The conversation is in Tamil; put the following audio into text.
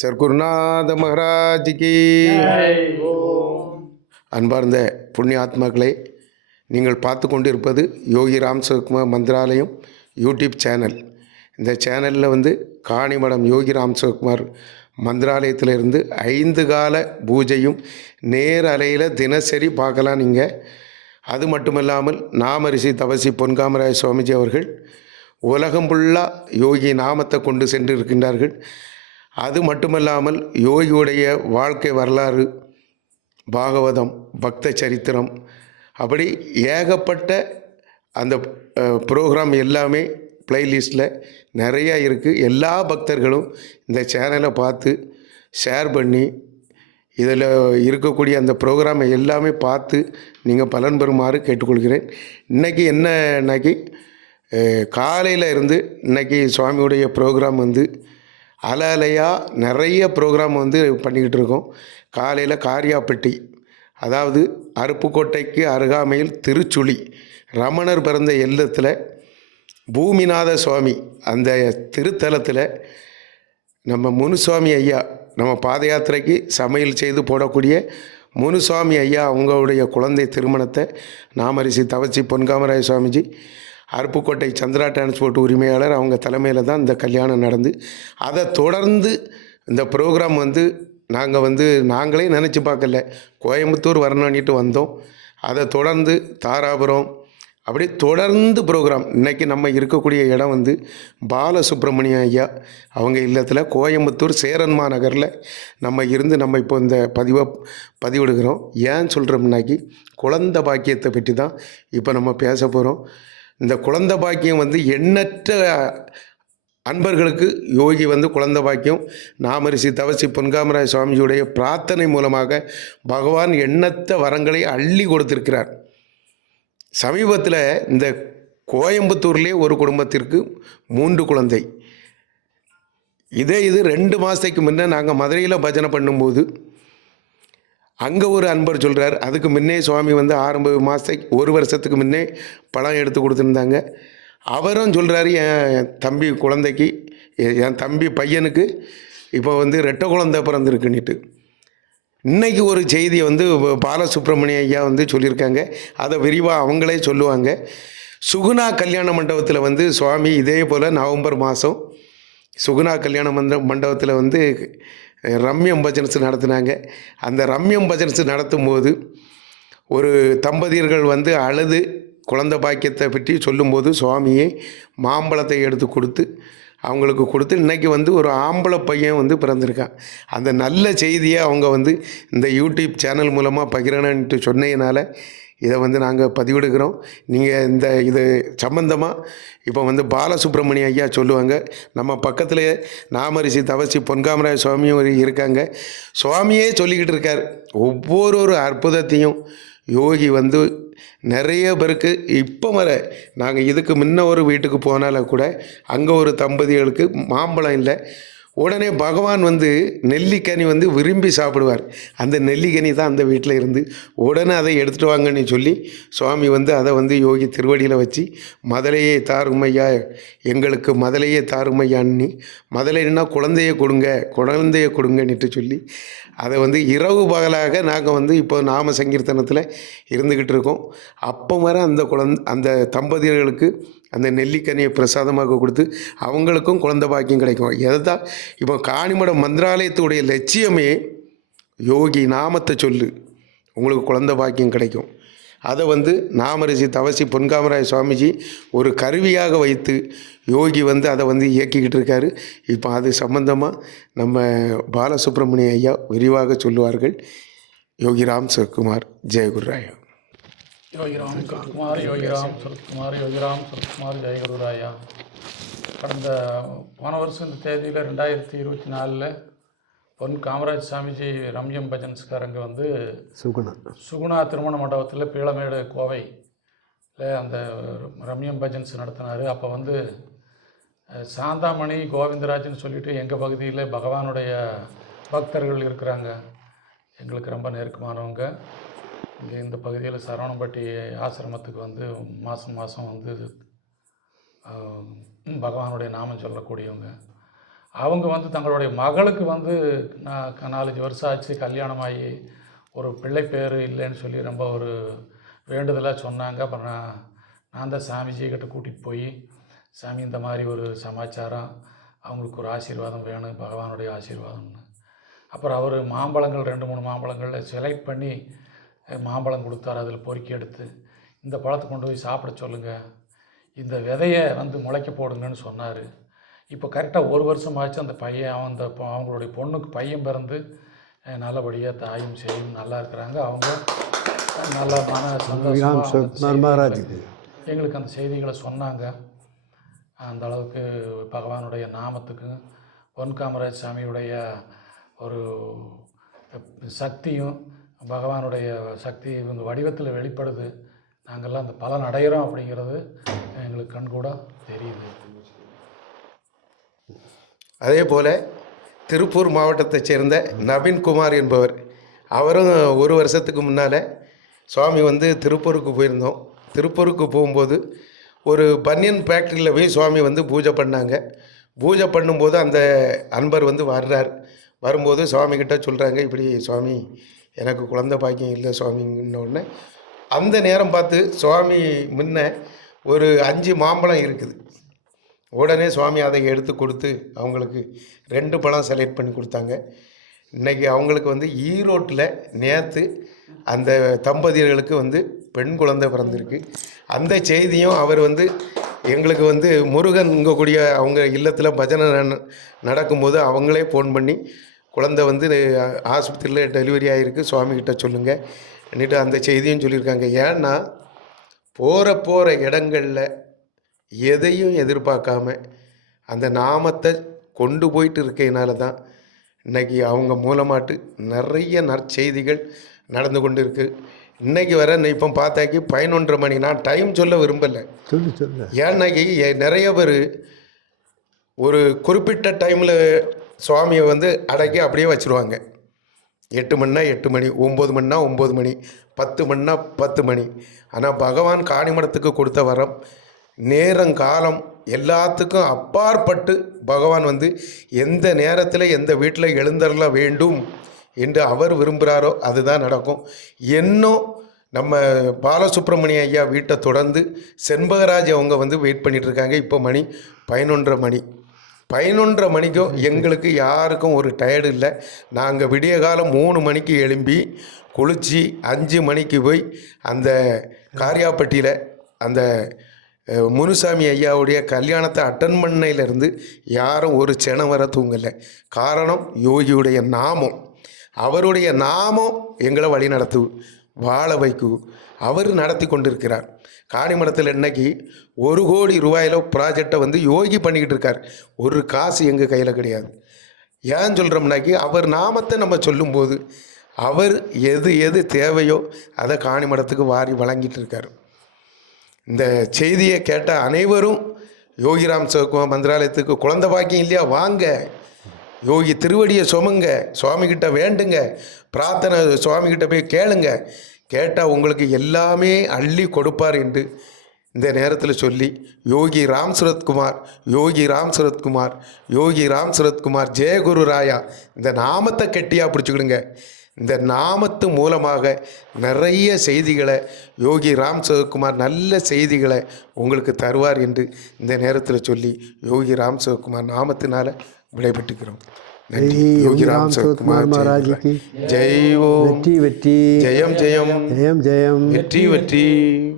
சர்க்குருநாத மகாராஜிக்கு. அன்பார்ந்த புண்ணிய ஆத்மாக்களை நீங்கள் பார்த்து கொண்டு இருப்பது யோகி ராம்சிவகுமார் மந்திராலயம் யூடியூப் சேனல். இந்த சேனலில் வந்து காணிமடம் யோகி ராம் மந்திராலயத்தில் மந்திராலயத்திலிருந்து ஐந்து கால பூஜையும் நேர் அலையில் தினசரி பார்க்கலாம் நீங்கள் அது மட்டுமல்லாமல் நாமரிசி தவசி பொன்காமராய சுவாமிஜி அவர்கள் உலகம் ஃபுல்லாக யோகி நாமத்தை கொண்டு சென்று இருக்கின்றார்கள் அது மட்டுமல்லாமல் யோகியுடைய வாழ்க்கை வரலாறு பாகவதம் பக்த சரித்திரம் அப்படி ஏகப்பட்ட அந்த ப்ரோக்ராம் எல்லாமே ப்ளைலிஸ்ட்டில் நிறையா இருக்குது எல்லா பக்தர்களும் இந்த சேனலை பார்த்து ஷேர் பண்ணி இதில் இருக்கக்கூடிய அந்த ப்ரோக்ராமை எல்லாமே பார்த்து நீங்கள் பலன் பெறுமாறு கேட்டுக்கொள்கிறேன். இன்றைக்கி என்னன்னாக்கி காலையில் இருந்து இன்றைக்கி சுவாமியுடைய ப்ரோக்ராம் வந்து அலை அலையாக நிறைய ப்ரோக்ராம் வந்து பண்ணிக்கிட்டு இருக்கோம் காலையில் காரியாப்பட்டி அதாவது அருப்புக்கோட்டைக்கு அருகாமையில் திருச்சுழி ரமணர் பிறந்த இல்லத்தில் பூமிநாத சுவாமி அந்த திருத்தலத்தில் நம்ம முனுசுவாமி ஐயா நம்ம பாத யாத்திரைக்கு சமையல் செய்து போடக்கூடிய முனுசுவாமி ஐயா அவங்களுடைய குழந்தை திருமணத்தை நாமரிசி தவச்சி பொன்காமராய சுவாமிஜி அருப்புக்கோட்டை சந்திரா டிரான்ஸ்போர்ட் உரிமையாளர் அவங்க தலைமையில் தான் இந்த கல்யாணம் நடந்து. அதை தொடர்ந்து இந்த ப்ரோக்ராம் வந்து நாங்கள் வந்து நாங்களே நினச்சி பார்க்கல. கோயம்புத்தூர் வரணுன்னுட்டு வந்தோம். அதை தொடர்ந்து தாராபுரம் அப்படி தொடர்ந்து ப்ரோக்ராம் இன்றைக்கி நம்ம இருக்கக்கூடிய இடம் வந்து பாலசுப்ரமணியம் ஐயா அவங்க இல்லத்தில் கோயம்புத்தூர் சேரன்மா நகரில் நம்ம இருந்து நம்ம இப்போ இந்த பதிவை பதிவிடுகிறோம். ஏன் சொல்கிறோம்னாக்கி குழந்த பாக்கியத்தை பற்றி தான் இப்போ நம்ம பேச போகிறோம் இந்த குழந்த பாக்கியம் வந்து எண்ணற்ற அன்பர்களுக்கு யோகி வந்து குழந்த பாக்கியம். நாமரிசி தவசி பொன்காமராய சுவாமிஜியுடைய பிரார்த்தனை மூலமாக பகவான் எண்ணற்ற வரங்களை அள்ளி கொடுத்திருக்கிறார். சமீபத்தில் இந்த கோயம்புத்தூர்லேயே ஒரு குடும்பத்திற்கு மூன்று குழந்தை. இதே இது ரெண்டு மாதத்துக்கு முன்னே நாங்கள் மதுரையில் பஜனை பண்ணும்போது அங்கே ஒரு அன்பர் சொல்கிறார் அதுக்கு முன்னே சுவாமி வந்து ஆரம்ப மாதத்துக்கு ஒரு வருஷத்துக்கு முன்னே பழம் எடுத்து கொடுத்துருந்தாங்க. அவரும் சொல்கிறாரு என் தம்பி குழந்தைக்கு என் தம்பி பையனுக்கு இப்போ வந்து ரெட்டை குழந்தை பிறந்திருக்குன்னுட்டு. இன்றைக்கி ஒரு செய்தியை வந்து பாலசுப்ரமணிய ஐயா வந்து சொல்லியிருக்காங்க. அதை விரிவாக அவங்களே சொல்லுவாங்க. சுகுணா கல்யாண மண்டபத்தில் வந்து சுவாமி இதே போல் நவம்பர் மாதம் சுகுணா கல்யாண மண்ட மண்டபத்தில் வந்து ரம்யம் பஜன்ஸ் நடத்தினாங்க. அந்த ரம்யம் பஜன்ஸ் நடத்தும் போது ஒரு தம்பதியர்கள் வந்து அழுது குழந்த பாக்கியத்தை பற்றி சொல்லும்போது சுவாமியை மாம்பழத்தை எடுத்து கொடுத்து அவங்களுக்கு கொடுத்து இன்றைக்கி வந்து ஒரு ஆம்பளை பையன் வந்து பிறந்திருக்கான். அந்த நல்ல செய்தியை அவங்க வந்து இந்த யூடியூப் சேனல் மூலமாக பகிரணுன்ட்டு சொன்னதுனால இதை வந்து நாங்கள் பதிவிடுகிறோம். நீங்கள் இந்த இது சம்பந்தமாக இப்போ வந்து பாலசுப்ரமணிய ஐயா சொல்லுவாங்க நம்ம பக்கத்தில் நாமரிசி தவசி பொன்காமராய சுவாமியும் இருக்காங்க. சுவாமியே சொல்லிக்கிட்டு இருக்கார். ஒவ்வொரு ஒரு அற்புதத்தையும் யோகி வந்து நிறைய பேருக்கு இப்போ வர நாங்கள் இதுக்கு முன்ன ஒரு வீட்டுக்கு போனாலும் கூட அங்கே ஒரு தம்பதிகளுக்கு மாம்பழம் இல்லை. உடனே பகவான் வந்து நெல்லிக்கனி வந்து விரும்பி சாப்பிடுவார். அந்த நெல்லிக்கனி தான் அந்த வீட்டில் இருந்து உடனே அதை எடுத்துகிட்டு வாங்கன்னு சொல்லி சுவாமி வந்து அதை வந்து யோகி திருவடியில் வச்சு மதலையே தாருமையா எங்களுக்கு மதலையே தாருமையான்னு மதலைன்னா குழந்தைய கொடுங்க குழந்தைய கொடுங்கன்னுட்டு சொல்லி அதை வந்து இரவு பகலாக நாங்கள் வந்து இப்போ நாம சங்கீர்த்தனத்தில் இருந்துக்கிட்டு இருக்கோம். அப்போ வர அந்த குழந்த அந்த தம்பதியர்களுக்கு அந்த நெல்லிக்கனியை பிரசாதமாக கொடுத்து அவங்களுக்கும் குழந்த பாக்கியம் கிடைக்கும். எதை தான் இப்போ காணிமடம் மந்திராலயத்துடைய லட்சியமே யோகி நாமத்தை சொல்லு. உங்களுக்கு குழந்த பாக்கியம் கிடைக்கும். அதை வந்து நாமரிசி தவசி பொன்காமராய சுவாமிஜி ஒரு கருவியாக வைத்து யோகி வந்து அதை வந்து இயக்கிக்கிட்டு இருக்காரு. இப்போ அது சம்பந்தமாக நம்ம பாலசுப்ரமணிய ஐயா விரிவாக சொல்லுவார்கள். யோகி ராம் சிவகுமார் ஜெயகுருராயா யோகிராம் சுரத்குமார் யோகிராம் சுரத்குமார் யோகிராம் சுரத்குமார் ஜெயகுருராயா கடந்த போன வருஷம் இந்த தேதியில் ரெண்டாயிரத்தி இருபத்தி நாலில் பொன் காமராஜ் சாமிஜி ரம்யம் பஜன்ஸ்காரங்க வந்து சுகுணா சுகுணா திருமண மண்டபத்தில் பீளமேடு கோவை அந்த ரம்யம் பஜன்ஸ் நடத்தினார் அப்போ வந்து சாந்தாமணி கோவிந்தராஜன் சொல்லிட்டு எங்கள் பகுதியில் பகவானுடைய பக்தர்கள் இருக்கிறாங்க எங்களுக்கு ரொம்ப நெருக்கமானவங்க இங்கே இந்த பகுதியில் சரவணம்பட்டி ஆசிரமத்துக்கு வந்து மாதம் மாதம் வந்து பகவானுடைய நாமம் சொல்லக்கூடியவங்க. அவங்க வந்து தங்களுடைய மகளுக்கு வந்து நான் நாலஞ்சு வருஷம் ஆச்சு கல்யாணமாகி ஒரு பிள்ளை பேர் இல்லைன்னு சொல்லி ரொம்ப ஒரு வேண்டுதலாக சொன்னாங்க. அப்புறம் நான் நான் தான் சாமிஜி கிட்ட கூட்டிகிட்டு போய் சாமி இந்த மாதிரி ஒரு சமாச்சாரம் அவங்களுக்கு ஒரு ஆசீர்வாதம் வேணும் பகவானுடைய ஆசீர்வாதம்னு. அப்புறம் அவர் மாம்பழங்கள் ரெண்டு மூணு மாம்பழங்களில் செலக்ட் பண்ணி மாம்பழம் கொடுத்தாரு அதில் பொறுக்கி எடுத்து இந்த பழத்தை கொண்டு போய் சாப்பிட சொல்லுங்கள் இந்த விதையை வந்து முளைக்க போடுங்கன்னு சொன்னார். இப்போ கரெக்டாக ஒரு வருஷம் ஆச்சு அந்த பையன் அவன் அந்த அவங்களுடைய பொண்ணுக்கு பையன் பிறந்து நல்லபடியாக தாயும் செய்யும் நல்லா இருக்கிறாங்க. அவங்க நல்ல மன ராம் சந்தோஷமா சுகுமார் அந்த மகாராஜுக்கு எங்களுக்கு அந்த செய்திகளை சொன்னாங்க. அந்த அளவுக்கு பகவானுடைய நாமத்துக்கு பொன் காமராஜ் சாமியுடைய ஒரு சக்தியும் பகவானுடைய சக்தி இவங்க வடிவத்தில் வெளிப்படுது. நாங்கள்லாம் அந்த பலன் அடைகிறோம் அப்படிங்கிறது எங்களுக்கு கண்கூட தெரியுது. அதே போல் திருப்பூர் மாவட்டத்தைச் சேர்ந்த நவீன்குமார் என்பவர் அவரும் ஒரு வருஷத்துக்கு முன்னால் சுவாமி வந்து திருப்பூருக்கு போயிருந்தோம். திருப்பூருக்கு போகும்போது ஒரு பன்னியன் ஃபேக்ட்ரியில் போய் சுவாமி வந்து பூஜை பண்ணாங்க. பூஜை பண்ணும்போது அந்த அன்பர் வந்து வர்றார். வரும்போது சுவாமிகிட்ட சொல்கிறாங்க இப்படி சுவாமி எனக்கு குழந்த பாக்கியம் இல்லை சுவாமின்ன உடனே அந்த நேரம் பார்த்து சுவாமி முன்ன ஒரு அஞ்சு மாம்பழம் இருக்குது. உடனே சுவாமி அதை எடுத்து கொடுத்து அவங்களுக்கு ரெண்டு பழம் செலக்ட் பண்ணி கொடுத்தாங்க. இன்றைக்கி அவங்களுக்கு வந்து ஈரோட்டில் நேற்று அந்த தம்பதியர்களுக்கு வந்து பெண் குழந்தை பிறந்திருக்கு. அந்த செய்தியும் அவர் வந்து எங்களுக்கு வந்து முருகன் இங்கக்கூடிய அவங்க இல்லத்தில் பஜனை நடக்கும்போது அவங்களே ஃபோன் பண்ணி குழந்தை வந்து ஆஸ்பத்திரியில் டெலிவரி ஆகிருக்கு சுவாமிகிட்ட சொல்லுங்கள் என்னிட்டு அந்த செய்தியும் சொல்லியிருக்காங்க. ஏன்னா போகிற போகிற இடங்களில் எதையும் எதிர்பார்க்காம அந்த நாமத்தை கொண்டு போயிட்டு இருக்கையினால தான் இன்றைக்கி அவங்க மூலமாட்டு நிறைய நற்செய்திகள் நடந்து கொண்டு இருக்குது இன்றைக்கி வர இப்போ பார்த்தாக்கி பதினொன்றரை மணி நான் டைம் சொல்ல விரும்பலை. ஏன்னாக்கி நிறைய பேர் ஒரு குறிப்பிட்ட டைமில் சுவாமியை வந்து அடக்கி அப்படியே வச்சுருவாங்க. எட்டு மணினா எட்டு மணி ஒம்பது மணினா ஒம்பது மணி பத்து மணினா பத்து மணி. ஆனால் பகவான் காணிமடத்துக்கு கொடுத்த வரம் நேரம் காலம் எல்லாத்துக்கும் அப்பாற்பட்டு பகவான் வந்து எந்த நேரத்தில் எந்த வீட்டில் எழுந்தரல வேண்டும் என்று அவர் விரும்புகிறாரோ அதுதான் நடக்கும். இன்னும் நம்ம பாலசுப்ரமணிய ஐயா வீட்டை தொடர்ந்து செண்பகராஜ் அவங்க வந்து வெயிட் பண்ணிகிட்ருக்காங்க இப்போ மணி பதினொன்றரை மணி. பதினொன்றரை மணிக்கும் எங்களுக்கு யாருக்கும் ஒரு டயர்டு இல்லை. நாங்கள் விடிய காலம் மூணு மணிக்கு எழும்பி குளித்து அஞ்சு மணிக்கு போய் அந்த காரியாப்பட்டியில் அந்த முனுசாமி ஐயாவுடைய கல்யாணத்தை அட்டன் பண்ணையிலேருந்து யாரும் ஒரு செனம் வர தூங்கலை. காரணம் யோகியுடைய நாமம். அவருடைய நாமம் எங்களை வழி நடத்து வாழ வைக்கு. அவர் நடத்தி கொண்டிருக்கிறார். காணிமடத்தில் இன்னைக்கு ஒரு கோடி ரூபாயில் ப்ராஜெக்டை வந்து யோகி பண்ணிக்கிட்டு இருக்கார். ஒரு காசு எங்கள் கையில் கிடையாது. ஏன் சொல்கிறோம்னாக்கி அவர் நாமத்தை நம்ம சொல்லும்போது அவர் எது எது தேவையோ அதை காணிமடத்துக்கு வாரி வழங்கிட்டு இருக்கார். இந்த செய்தியை கேட்ட அனைவரும் யோகிராம் சிவகுமார் மந்திராலயத்துக்கு குழந்தை பாக்கியம் இல்லையா? வாங்க. யோகி திருவடியை சுமங்க சுவாமிகிட்ட வேண்டுங்க. பிரார்த்தனை சுவாமிகிட்ட போய் கேளுங்க. கேட்டால் உங்களுக்கு எல்லாமே அள்ளி கொடுப்பார் என்று இந்த நேரத்தில் சொல்லி யோகி ராம் சுரத்குமார் யோகி ராம் சுரத்குமார் யோகி ராம் சுரத்குமார் ஜெயகுரு ராயா இந்த நாமத்தை கெட்டியாக பிடிச்சிக்கிடுங்க. இந்த நாமத்து மூலமாக நிறைய செய்திகளை யோகி ராம் சிவகுமார் நல்ல செய்திகளை உங்களுக்கு தருவார் என்று இந்த நேரத்தில் சொல்லி யோகி ராம் சிவகுமார் நாமத்தினால விடைபெற்றுக்கிறோம். நன்றி. ஜெய் யோகி ராம் சிவகுமார் மகாராஜுக்கு. ஜெய் ஓம். வெற்றி வெற்றி. ஜெயம் ஜெயம். ஜெயம் ஜெயம். வெற்றி வெற்றி.